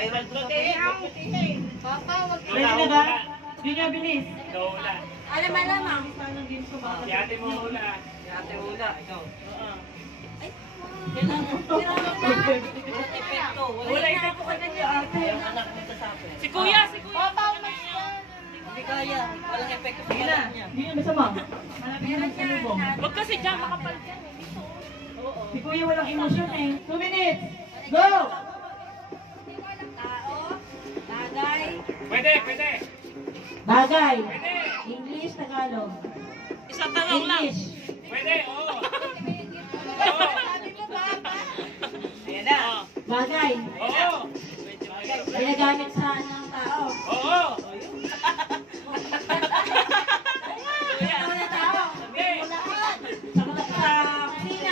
Viral protein. Papa, wag ka. Ready na ba? Junior, bilis. Hula. Alam. Si ate mo hula. Si ate hula, ikaw. Ay, Epekto. Wala epekto ka na niya, ate. Si kuya. Papa, umas yan. Hindi kaya. Walang epekto sa Hindi na. kalat niya. Hindi na masama. Malapit na ng salubong. Huwag kasi dyan, makapal dyan. Si kuya walang emosyon eh. 2 minutes. Go! Tao, bagay, Pwede. Bagay. Pwede. English, Tagalog. Isang tanong lang. English. Pwede, oo. sabi mo Papa. Ayan na. Bagay. Oo. Ginagamit sa ng tao. Oo. Sa mga tao. Hindi. Sa kusina. Hindi.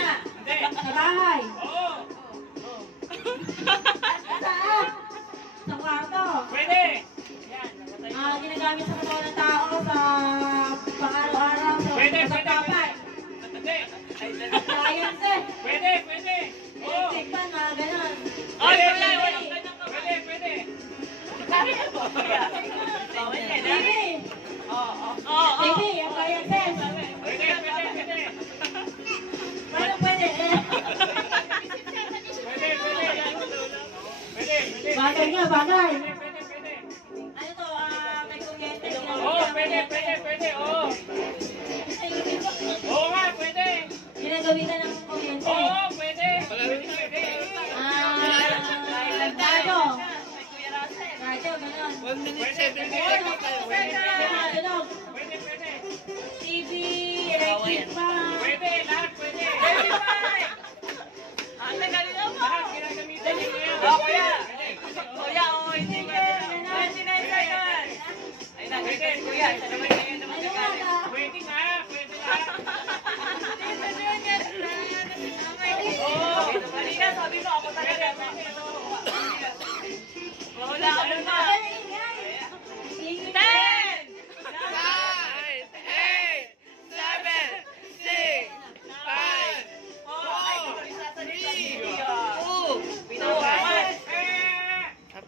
Sa bahay. Oo. Saan? Sa kwarto. Pwede. Ginagamit sa katawan ng tao sa pang-araw-araw sa Pwede. pagkakapay. Hindi. Appliance eh. Pwede. Oo. Electric fan, mga ganon. Ay, wala. Walang ganyan ka. Pwede. TV. Oo. TV, appliances. Pwede. Paano pwede? Pwede. Bagay nga, bagay. Pwede. Ano to, may kuryente. Oo, pwede. Oo. Oo nga, pwede. Ginagawitan ng kuryente. Oo, pwede. Radyo. Radyo, ganon. 1 minute, Pwede. 7 seconds tayo. Tunog. Pwede. TV, electric fan. Pwede, lahat pwede. Ate, kanina mo. Lahat ginagamitan niyo ngayon. Kuya. Kuya, oh, hindi ka. 29 seconds. Ayun na, ganito si kuya. Siya naman ngayon naman Ano nagalit. nga? Pwede nga, pwede lahat. Oo. Kanina, sabi mo ako talaga. Wala ka na. 10!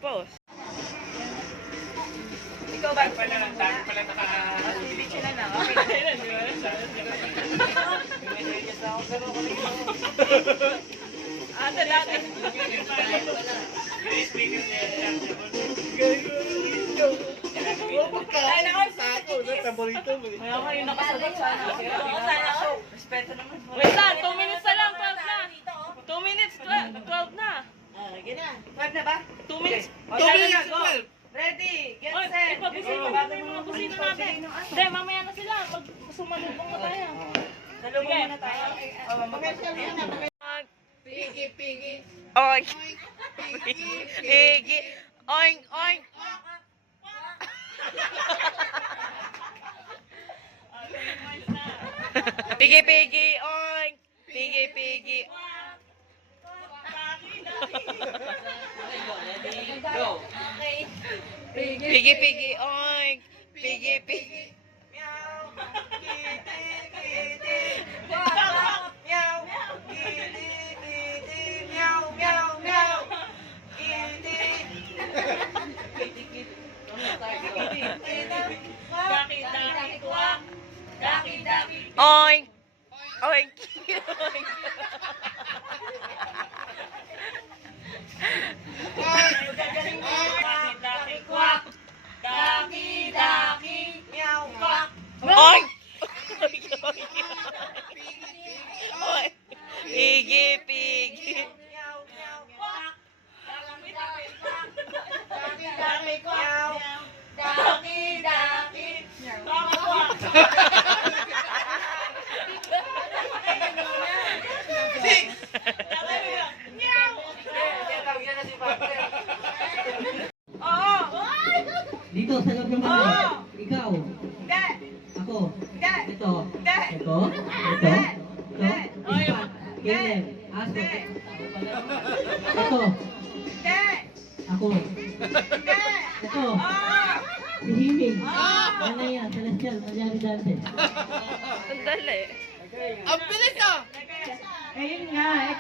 2. Ikaw ba? Pala lang, dami pala Hindi sila na. Okay na. Ate, dati. Yung speaker niya. Ay, naku. Kaya nga yung nakasagot sana. Sana ako. Respeto naman. Wait lang, 2 minutes na lang, 12 na. 2 minutes, 12 na. Pwede na ba? 2 minutes. O, tayo na, go! Ready, get Oy, set! ipapisita natin yung mga kusina natin. Hindi, mamaya na sila. Pag sumalubong na tayo. Salubong muna tayo. Oink. Pigi. Oink, oink. Pigi, pigi. Oink. Pigi, pigi. Ready, go! Pigi, pigi. Oink. Pigi, pigi. Daki-daki kwak. Daki-daki. Oink. Oink. Oink. Daki-daki kwak. Daki-daki. Meow kwak. Oink. Oink. Oink. Pigi, pigi. Daki-daki kwak. Daki-daki. Kwak. Oo. Dito sa loob ng bahay. Ikaw. Hindi. Ako. Hindi. Ito. Hindi. Ito. Ito. Ito. Ispat. Caleb. Aso. Ito. Hindi. Ako. Hindi. Ito. Oo. Si Himing. Ano yan? Celestial. Magyari dante. Ang dali. Eh yun nga.